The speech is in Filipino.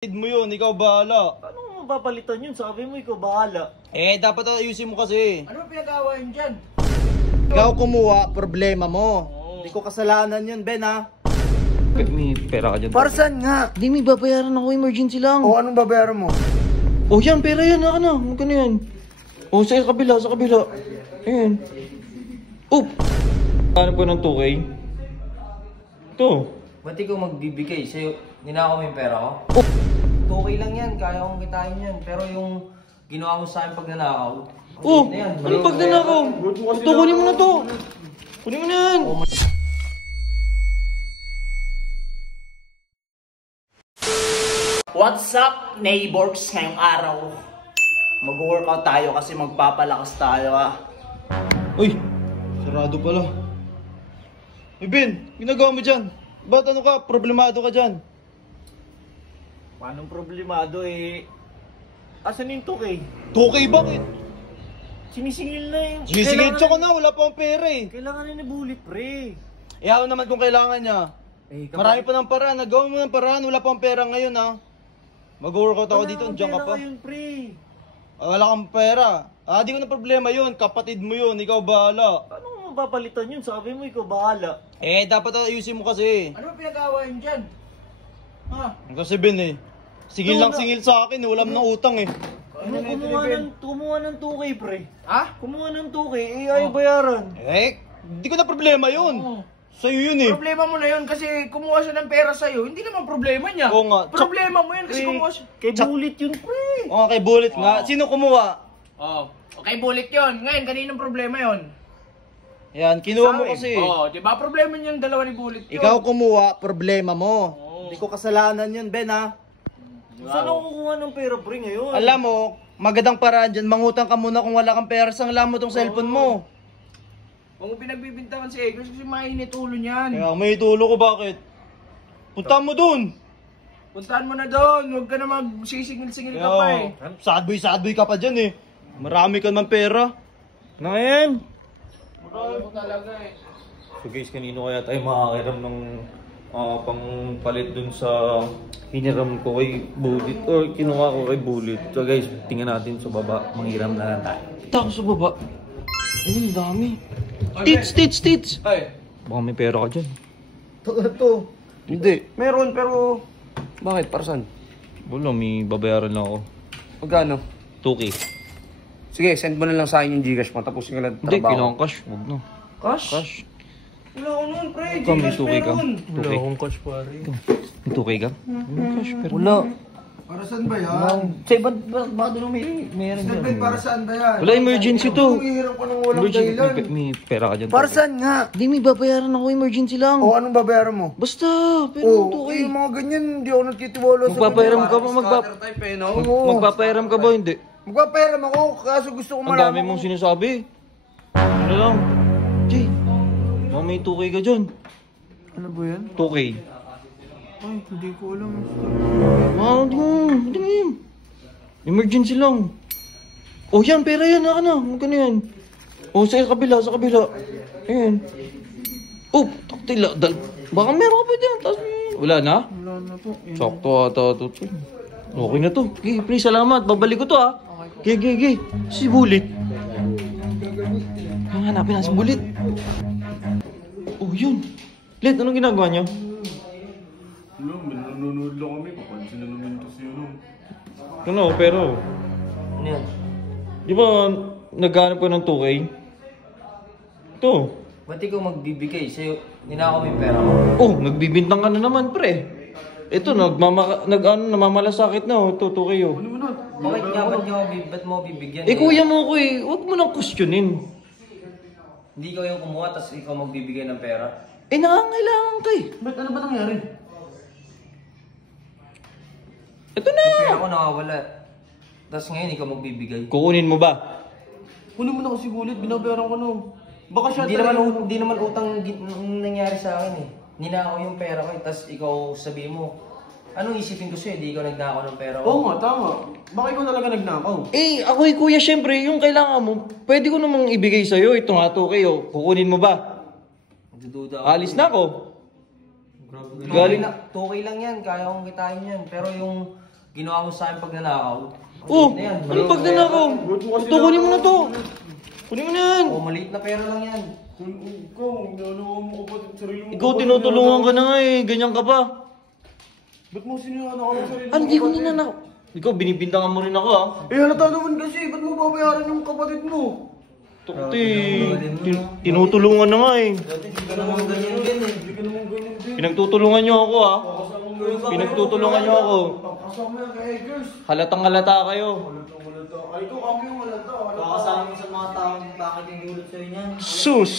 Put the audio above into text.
Mo yun, ikaw bahala. Paano mo mapapalitan yun? Sabi mo ikaw bahala. Dapat ayusin mo kasi. Ano ba pinag-aawayan dyan? Ikaw kumuha, problema mo. Hindi ko kasalanan yun, Ben, ha? May pera ka dyan. Para saan nga? Hindi, may babayaran ako, emergency lang. O anong babayaran mo? Oh, yan, pera yan, naka na. Magkano yan? Oh, sa kabila, sa kabila. Ayan. Oh! Ano po ng 2K? Ito. Ba't ikaw magbibigay? Sa'yo, ninakaw mo yung pera ko? Oh! Okay lang yan, kaya kong kitain yan. Pero yung ginawa mo sa akin pag nanakaw, Oh! na yan. Ano pag nanakaw? Ito, kunin mo na to. Kunin mo na yan. What's up, neighbors? Ngayong araw, mag-workout tayo kasi magpapalakas tayo, ha? Uy! Sarado pala. Ben, ginagawa mo dyan? Ba't ano ka? Problemado ka dyan? Paanong problemado eh? Asan yung 2K? 2K bakit? Sinisingil na yun. Sinisingit ko na, wala pa akong pera eh. Kailangan rin ni Bullet, pre. Ako naman kung kailangan niya. Marami pa ng paraan, nagawa mo ng paraan, wala pa akong pera ngayon, ha? Mag-workout ako dito, diyan ka pa. Ngayon, pre. Wala kang pera. Di ko na problema yun, kapatid mo yun, ikaw bahala. Paano mo mapapalitan yun? Sabi mo ikaw bahala. Dapat ayusin mo kasi. Ano ba pinag-aawayan dyan? Ha? Kasi Ben eh. Singil lang singil sa akin, walang ng utang eh. Kumuha ng 2K, pre. Ha? Kumuha ng 2K, ayaw bayaran. Hindi ko na problema yun. Sa'yo yun eh. Problema mo na yun kasi kumuha siya ng pera sa'yo. Hindi naman problema niya. Oo nga. Problema mo yun kasi kumuha siya. Kay Bullet yun, pre. Oo, kay Bullet nga. Sino kumuha? Oh, okay, bulit yun. Ngayon, kaninong problema yun? Yan, kinuha mo kasi. Oh, di ba problema niyan dalawa ni Bullet yun? Ikaw kumuha, problema mo. Hindi ko kasalanan yun, Ben, ha? Saan ako kukuha ng pera, pre, ngayon? Alam mo, magandang paraan dyan, mangutang ka muna kung wala kang pera, sangla mo tong cellphone mo. Huwag mo pinagbibintangan si Egos kasi mainit ulo niyan. Kaya may tulo ko, bakit? Punta mo dun. Puntahan mo na doon. Huwag ka na magsisingil-singil ka pa eh. Sadboy ka pa dyan eh. Marami ka naman pera. Ngayon! Marami mo talaga eh. So guys, kanino kaya tayo makakiram ng pangpalit dun sa hiniram ko kay Bullet or kinuha ko kay Bullet. So guys, tingnan natin sa baba, manghiram na lang tayo. Kita ko sa baba. Ayun, dami. Tits! Ay, Baka may pera ka dyan. ito. Hindi. Meron pero... Bakit? Para saan? Wala, may babayaran lang ako. Magkano? 2K. Sige, send mo na lang sa akin yung Gcash mo. Tapusin ka lang Hindi, trabaho. kailangan cash. Huwag na. Cash? Cash. Wala ko nun, pre. Ikaw, may Gcash 2K ka? meron. 2K. cash, pare. May 2K ka? May cash, pero... Wala. Para saan ba yan? Say, ba't doon mayroon Sir, dyan? para saan ba yan? Wala, emergency to. Humihiram ka ng walang Emergency. dahilan. May pera ka dyan. Para saan nga? Hindi, may babayaran ako. Emergency lang. O anong babayaran mo? Basta, pero 2K. yung mga ganyan, hindi ako nagtitiwala sa Magpapahiram ka ba? type eh, no? Magpapahiram ka ba? Hindi. Magpapahiram ako, kaso gusto ko Ang malaman. dami mong sinasabi. Ano lang? Jay, baka may 2K ka dyan. Ano ba yan? 2K. Ay, hindi ko alam. Hindi mo. Emergency lang. Oh, yan, pera yan. Naka na. Magkano yan? Oh, sa kabila, sa kabila. Ayan. Oh, taktila. Baka meron ka pa dyan. Tapos, wala na? Wala na po. Sakto ata ito. Okay na to. Okay, please, salamat. Babalik ko to, ha. Okay. Si Bullet. Hanapin na si Bullet. Oh, yun. Let, anong ginagawa niyo? Wala, nanonood lang kami. Papansin na namin kasi yun. Ano, pero... Ano yan? Di ba, naghanap ko ng 2K? Ito. Ba't ikaw magbibigay? Sa'yo, ninakaw mo yung pera ko? Oh, nagbibintang ka na naman, pre. Ito, namamalasakit na, oh. Ito, 2K, oh. Bakit nga, ba't mo bibigyan? Eh, kuya mo ko, eh. Huwag mo nang questionin. Hindi ikaw yung kumuha, tapos ikaw magbibigay ng pera? Eh, nangangailangan ka, eh. Ba't ano ba nangyari? Ito na. Yung pera ko nakawala. Tapos ngayon, ikaw magbibigay. Kukunin mo ba? Kunin mo na kasi Bullet, binabayaran ko na. Baka siya Hindi naman utang nangyari sa akin eh. Ninakaw yung pera ko, tapos ikaw sabihin mo, anong isipin ko sa'yo? Hindi ikaw nagnakaw ng pera ko. Oo nga, tama. Baka ikaw talaga nagnakaw. Eh, ako eh, kuya, syempre, yung kailangan mo, pwede ko namang ibigay sa'yo. Ito nga, 2K, oh. Kukunin mo ba? Nagdududa ako. Alis na ako. Galing na, 2K lang yan, kaya kong kitain yan. Pero yung ginawa mo sa akin pag nanakaw. Oh, na yan. ano pag nanakaw? Ito, kunin mo na to. Kunin mo na yan. Oh, maliit na pera lang yan. Kung ikaw, nanawa mo kapatid, sarili mo. Ikaw tinutulungan ka na nga eh. Ganyan ka pa. Ba't mo sinanakaw ang sarili mo? Ano, hindi ko ninanakaw. Ikaw, binibintangan mo rin ako ah. Eh, halata naman kasi, ba't mo babayaran yung kapatid mo? Tukti, tinutulungan na nga eh. Hindi ka naman ganyan din eh. Hindi ka naman ganyan din. Pinagtutulungan niyo ako ah. Pinagtutulungan niyo ako. Kasama yan kay Eggers. Halatang halata kayo. Halata. Ay, ikaw kami yung halata. Kakasama mo sa mga taong bakit yung gulot sa'yo niyan. Sus!